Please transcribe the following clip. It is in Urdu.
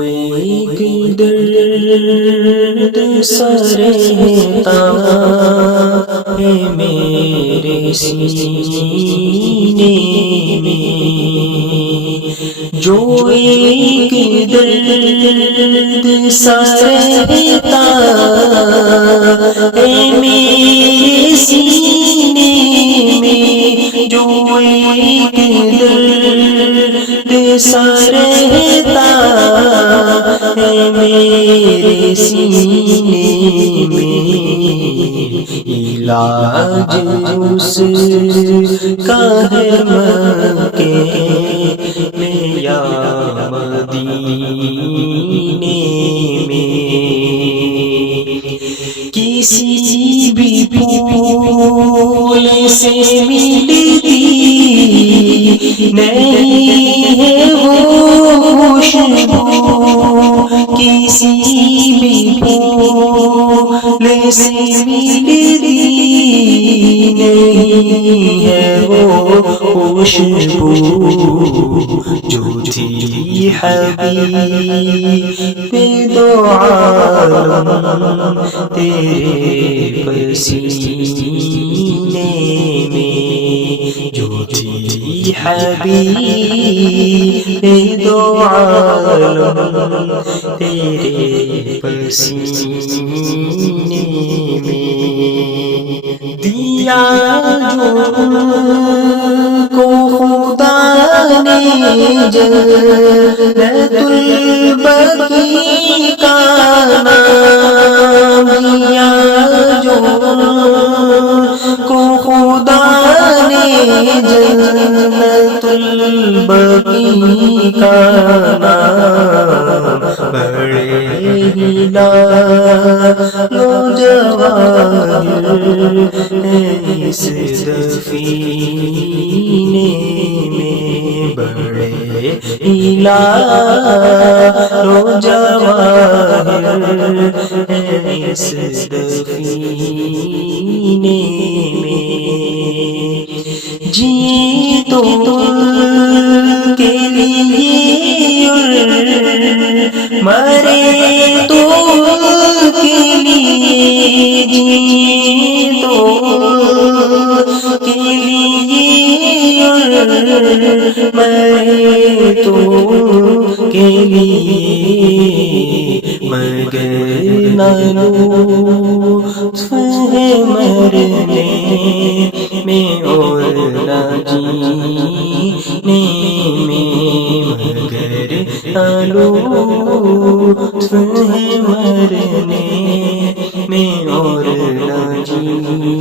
ایک درد سا رہتا ہے میرے سینے میں، جو ایک درد سا رہتا ہے میرے سینے میں، جو ایک درد سا رہتا ہے میرے سینے میں، علاج اس کا ہے مکے میں یا مدینے میں، کسی بھی پھول سے ملتی نہیں ہے وہ خوشبو، کسی بھی پھول سے ملتی نہیں ہے وہ خوشبو، جو تھی حبیب دو عالم تیرے پسینے میں، جو تھی حبیب دو عالم تیرے پسینے میں، دیا جو کو خدا نے جنت البقیع کا نام، دیا جو کو خدا نے جنت البقیع کا نام، بڑے ہی نوجوان اس دفینے میں، بڑے ہی نوجوان اس دفینے میں، جی تو کے لیے مرے تو کے لیے، جی تو کے لیے مرے تو کے لیے، مگر نہ لطف ہے مرنے میں اور نہ جینے میں، مگر نہ لطف ہے مرنے میں اور نہ جینے